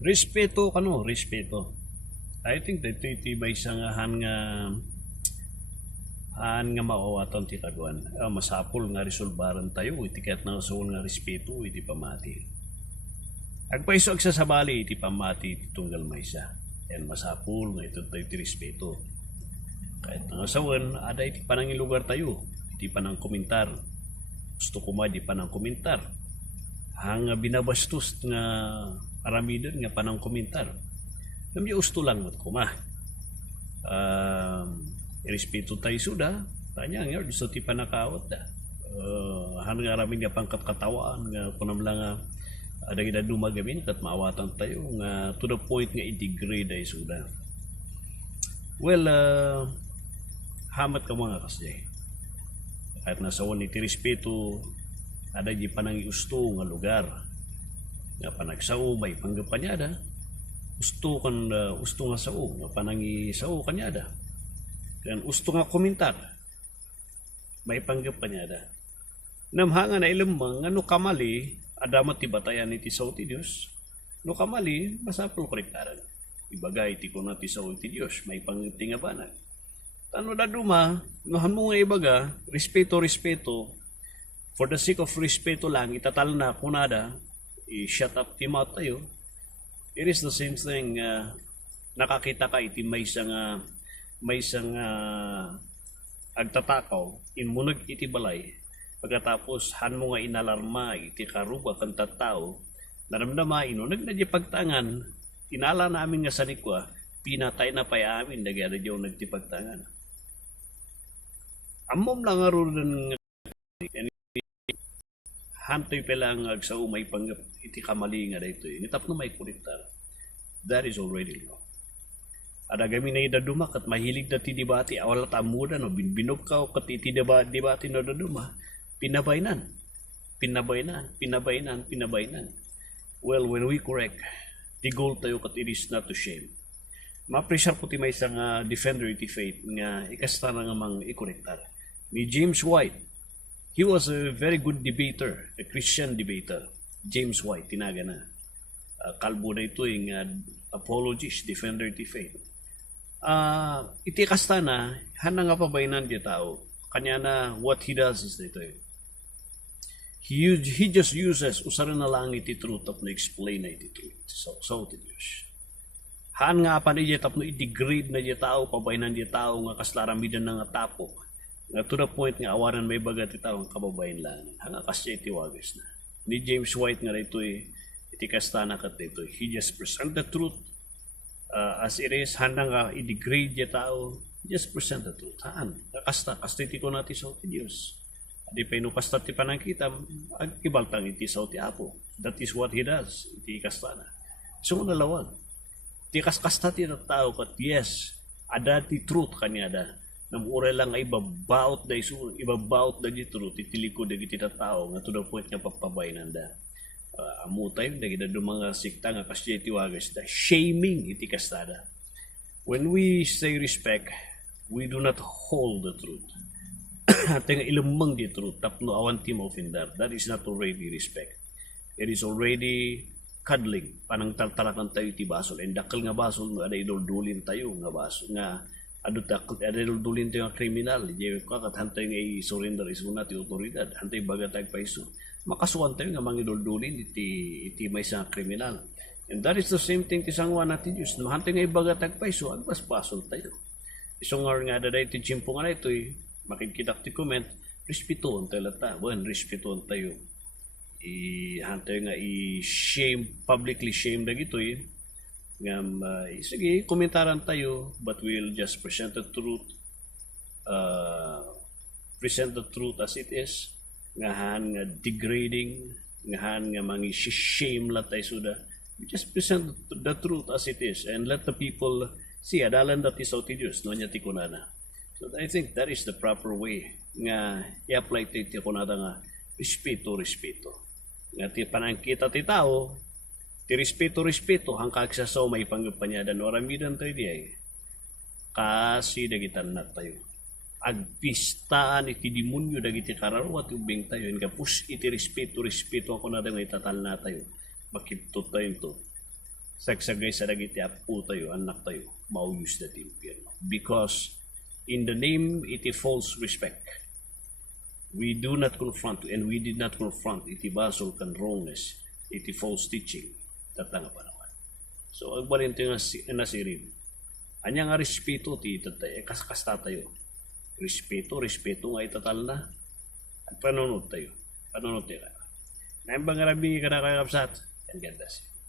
Respeto kano, respeto. I think that iti may isang han nga maawatan ti kaduan. Masapol nga resolbaran tayo iti ket nga suon nga respeto iti pamati. Agpaiso agsasabali iti pamati iti tunggal maysa. Yan masapol nga ito tayo iti respeto. Kahit nga sawan, ada iti panang lugar tayo, iti panang komentar. Gusto ko ma di panang komentar. Hang binabastos nga aramidan nga panang komentar. Kami gusto lang mat kuma. Respeto tayo suda. Tanya nga gusto ti panakawat da. Han nga aramin nga pangkatkatawaan nga kunam lang nga ada kita dumagamin kat maawatan tayo nga to the point nga integrate ay suda. Well, hamat ka mga kasjay. Kahit nasa wan iti respeto, ada di panang gusto nga lugar. Nga panagsao, may panggapanyada. Gusto nga sao, nga panang isao kanyada. Kan gusto nga komentar, may panggapanyada. Namhanga na ilamang, ano kamali, adamat ti batayan iti sao ti Diyos. No kamali, masapul korektaran. Ibagay ti ko na ti sao ti Diyos, may pangtingabanan. Ano na duma, nohan mo nga ibaga, respeto, for the sake of respeto lang, itatal na kunada, i-shut up ti mouth tayo. It is the same thing, nakakita ka iti may isang agtatakaw, inmunag iti balay, pagkatapos han mo nga inalarma iti karuba kang tattao, naramdama inunag na di pagtangan, inala namin nga sanikwa, pinatay na pay amin, nagyari diyo nagtipagtangan. Amom lang nga rin hantoy pelang sa umay pang iti kamali nga dito. Nitap na may kulitar. That is already law. Ada gami na idaduma kat mahilig na ti debati awal tamuda no binbinog ka kat iti debati na daduma. Pinabainan. Well, when we correct, the goal tayo kat it is not to shame. Ma-pressure po ti may isang defender iti faith nga ikasta na nga mang ikorektar. Ni James White, he was a very good debater, a Christian debater. James White, tinaga na. Kalbo na ito yung apologist, defender iti faith. Iti kasta na, hana nga pabaynan di tao. Kanya na, what he does is ito eh. He just uses, usaran na lang iti truth of na explain na iti truth. So iti Diyos. Haan nga pa na iti tapno iti-grade na iti tao, pabaynan di tao nga kaslaramidan na nga tapo. Nga to the point nga awaran may bagat itaw ang kababayan lang. Hanga kasi iti wagas na. Ni James White nga ito iti kastana kat ito. He just present the truth as it is. Handa nga i-degrade iti tao. Just present the truth. Haan. Kasta iti ko natin sa iti Diyos. Adi pa inukasta ti panangkita, agkibaltang iti sa iti Apo. That is what he does. Iti kastana. So nalawag. Iti kasta ti tao kat yes, ada ti truth kanya da. Namura lang ay ibabaut da di truth itiliko da iti tao nga to the point nga papabaynan da. Amutay da gida do mga sikta nga kasya iti wagas da shaming iti kastada. When we say respect, we do not hold the truth. Tenga ilamang di truth tapno awan tim offender. That is not already respect. It is already cuddling. Panang taltalakan tayo iti basol. And dakal nga basol ada idoldulin tayo nga basol nga adulin tayo ang kriminal. Diyo ka kat hantay nga i-surrender isuna ti otoridad. Hantay bagatag paiso. Makasuan tayo nga mga idoldulin iti may isang kriminal. And that is the same thing ti sangwa natin Diyos. Hantay nga ibagatag paiso, agpaspasol tayo. Isong nga daday ti chimpo nga na ito makikita ti comment, respetuon tayo lata. Well, respetuon tayo. Hantay nga i-shame, publicly shame na ito sige, komentaran tayo, but we'll just present the truth as it is. Ngahan nga degrading, ngahan nga mangi shame la tayo suda. We just present the truth as it is and let the people see, adalan dati sa ti Diyos, no niya ti kunana. So I think that is the proper way nga i-apply ti kunana nga respeto. Nga ti panangkita ti tao, ti respeto, hangkag sa may panggapanyada no aramidan tayo di ay. Kasi dagitan na tayo. Agpistaan iti demonyo dagiti kararwa ti ubing tayo. Kapus iti respeto ako na tayo itatal na tayo. Makiptot tayo ito. sagsagay sa dagiti apo tayo, anak tayo, mauyos na timpyerno. Because in the name iti false respect, we do not confront and we did not confront iti basol kan wrongness, iti false teaching, tatanga pa naman. So, ang balinto nga nasirin. Anya nga respeto ti itatay, kasta tayo. Respeto nga itatal na. At panunod tayo. Panunod tayo. Ngayon bang rabi ka na kakapsat? And God bless you.